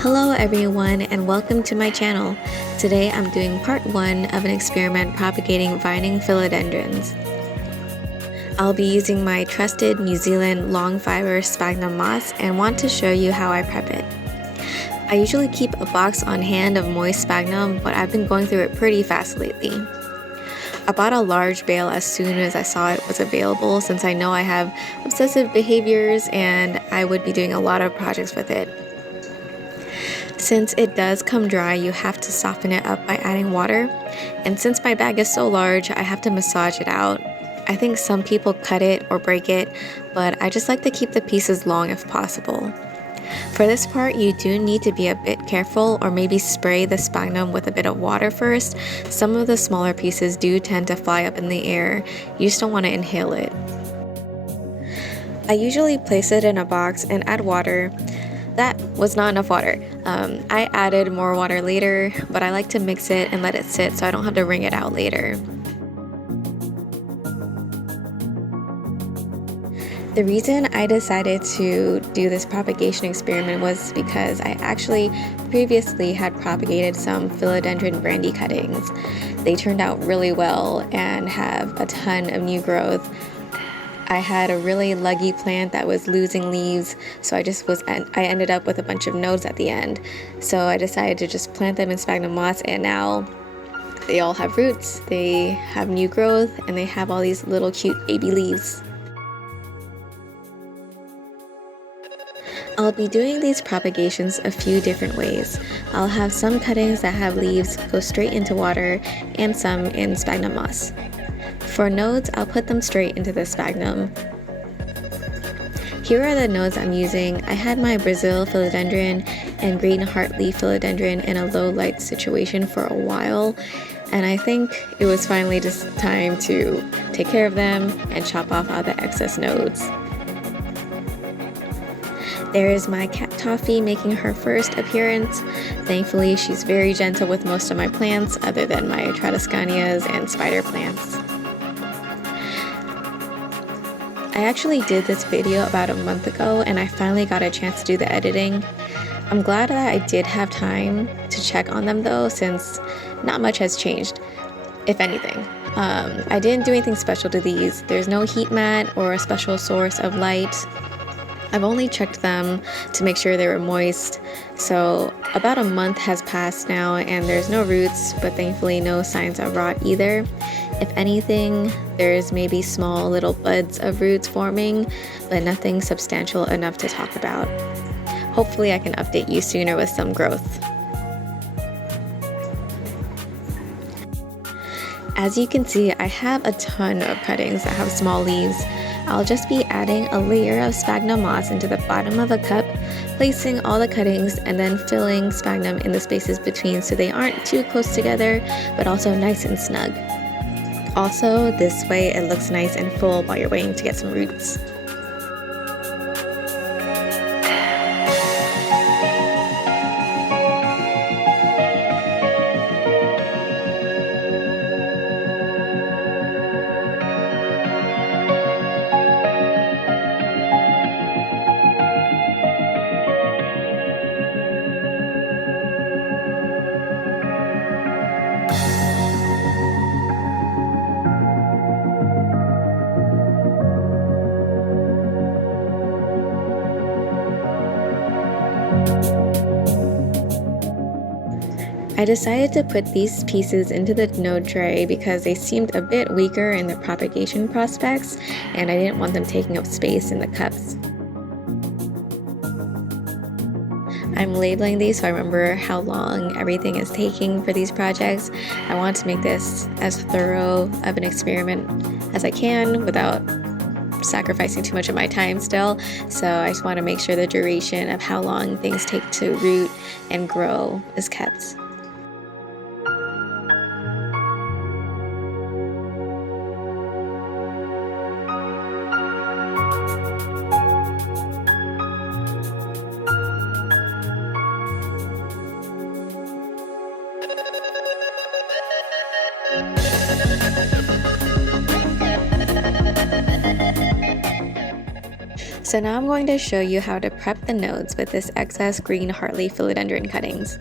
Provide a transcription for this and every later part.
Hello everyone and welcome to my channel. Today I'm doing part 1 of an experiment propagating vining philodendrons. I'll be using my trusted New Zealand long fiber sphagnum moss and want to show you how I prep it. I usually keep a box on hand of moist sphagnum, but I've been going through it pretty fast lately. I bought a large bale as soon as I saw it was available since I know I have obsessive behaviors and I would be doing a lot of projects with it. Since it does come dry, you have to soften it up by adding water, and since my bag is so large, I have to massage it out. I think some people cut it or break it, but I just like to keep the pieces long if possible. For this part, you do need to be a bit careful or maybe spray the sphagnum with a bit of water first. Some of the smaller pieces do tend to fly up in the air. You just don't want to inhale it. I usually place it in a box and add water. That was not enough water. I added more water later, but I like to mix it and let it sit so I don't have to wring it out later. The reason I decided to do this propagation experiment was because I actually previously had propagated some philodendron brandy cuttings. They turned out really well and have a ton of new growth. I had a really luggy plant that was losing leaves, so I ended up with a bunch of nodes at the end. So I decided to just plant them in sphagnum moss, and now they all have roots, they have new growth, and they have all these little cute baby leaves. I'll be doing these propagations a few different ways. I'll have some cuttings that have leaves go straight into water and some in sphagnum moss. For nodes, I'll put them straight into the sphagnum. Here are the nodes I'm using. I had my Brazil philodendron and green heartleaf philodendron in a low light situation for a while, and I think it was finally just time to take care of them and chop off all the excess nodes. There is my cat Toffee making her first appearance. Thankfully, she's very gentle with most of my plants other than my Tradescanias and spider plants. I actually did this video about a month ago and I finally got a chance to do the editing. I'm glad that I did have time to check on them though, since not much has changed, if anything. I didn't do anything special to these. There's no heat mat or a special source of light. I've only checked them to make sure they were moist. So about a month has passed now and there's no roots, but thankfully no signs of rot either. If anything, there's maybe small little buds of roots forming, but nothing substantial enough to talk about. Hopefully I can update you sooner with some growth. As you can see, I have a ton of cuttings that have small leaves. I'll just be adding a layer of sphagnum moss into the bottom of a cup, placing all the cuttings and then filling sphagnum in the spaces between so they aren't too close together, but also nice and snug. Also, this way it looks nice and full while you're waiting to get some roots. I decided to put these pieces into the node tray because they seemed a bit weaker in the propagation prospects and I didn't want them taking up space in the cups. I'm labeling these so I remember how long everything is taking for these projects. I want to make this as thorough of an experiment as I can without sacrificing too much of my time still. So I just want to make sure the duration of how long things take to root and grow is kept. So now I'm going to show you how to prep the nodes with this excess green Hartley philodendron cuttings.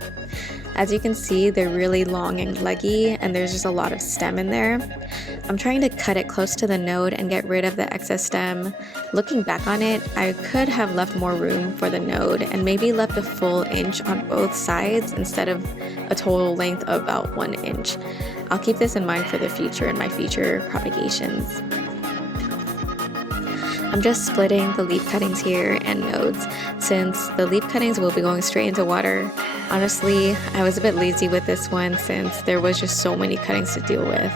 As you can see, they're really long and leggy, and there's just a lot of stem in there. I'm trying to cut it close to the node and get rid of the excess stem. Looking back on it, I could have left more room for the node and maybe left a full inch on both sides instead of a total length of about 1 inch. I'll keep this in mind for the future in my future propagations. I'm just splitting the leaf cuttings here and nodes, since the leaf cuttings will be going straight into water. Honestly, I was a bit lazy with this one since there was just so many cuttings to deal with.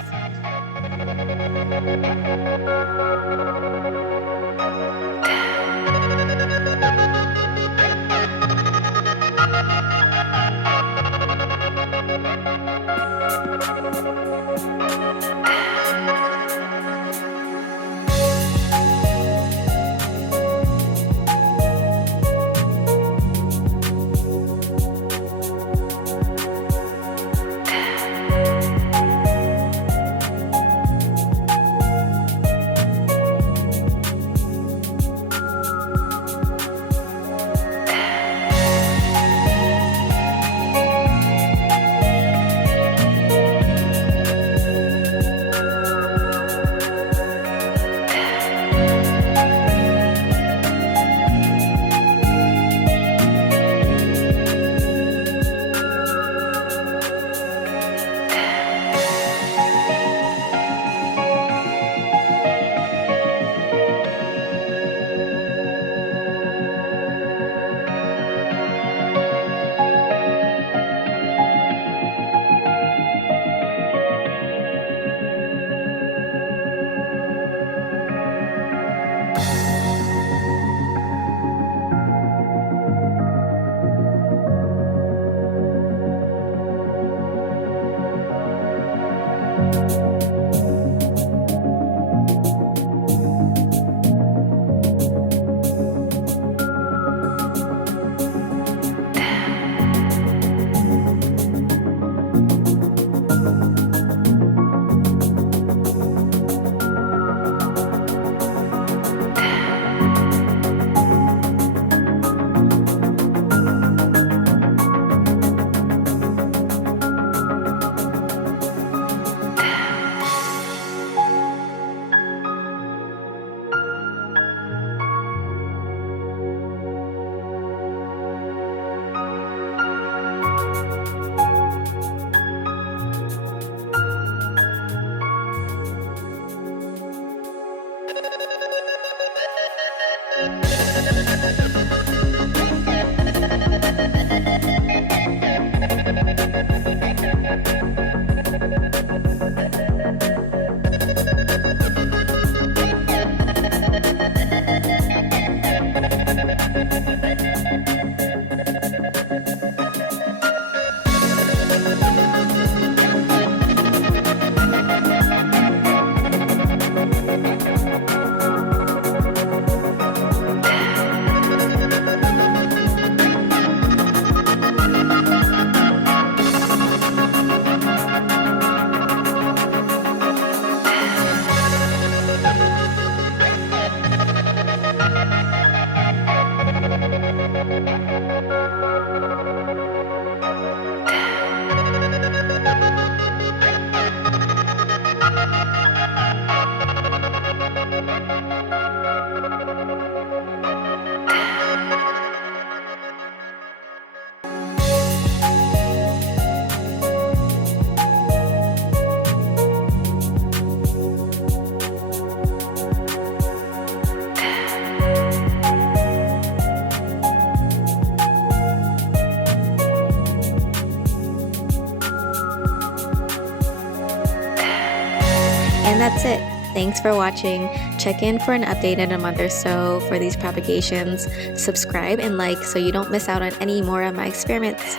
And that's it. Thanks for watching. Check in for an update in a month or so for these propagations. Subscribe and like so you don't miss out on any more of my experiments.